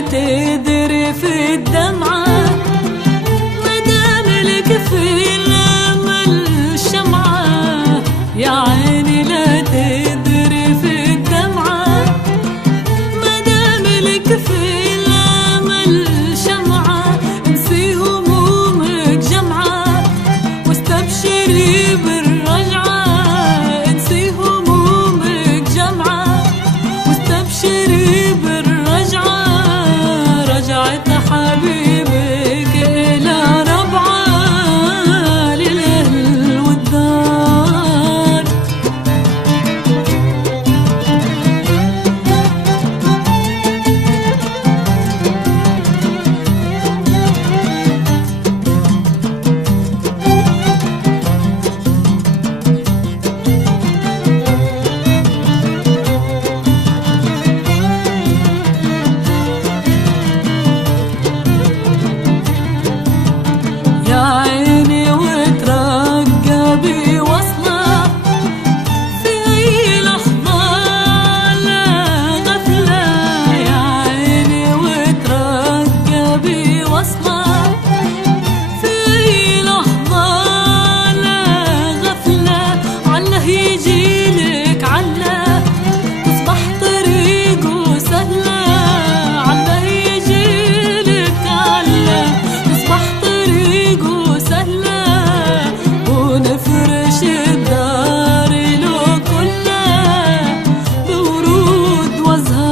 لا تدري في الدمعة مدام لك في الأمل شمعة. يا عيني لا تدري في الدمعة مدام لك في الأمل شمعة. انسي همومك جمعة واستبشري بالرجعة. انسي همومك جمعة واستبشري بالرجعة. رجعت حبيبك إلى ربعة للأهل والدار. يا عيني وترقبي وصلة في أي لحظة لا غفلة. يا عيني وترقبي وصلة في أي لحظة لا غفلة. عله يجيلك عله تصبح طريقه سهلة. عله يجيلك عله تصبح طريقه سهلة. ونفرش الدار له كلها بورود وازهار.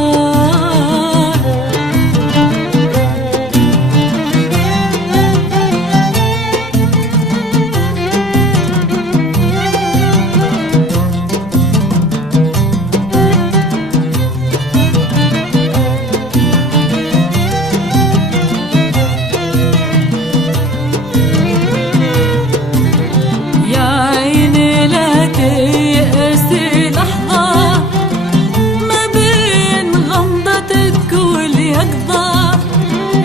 يا عيني لا تيأسي لحظة ما بين غمضتك واليقظة.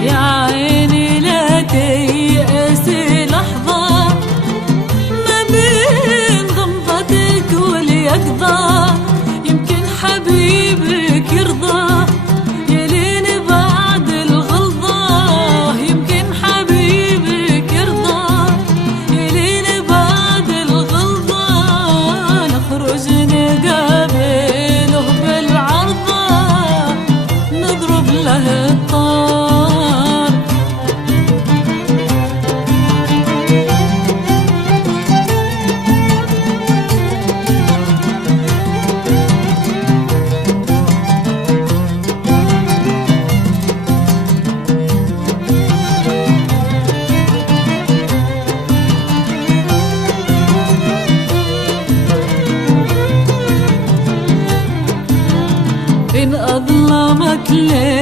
يا عيني لا تيأسي لحظة ما بين غمضتك واليقظة. يمكن حبيبك يرضى يلين بعد الغلظة. يمكن حبيبك يرضى يلين بعد الغلظة. نخرج نقابله بالعرضة نضرب له الطار. إن أظلمك ليه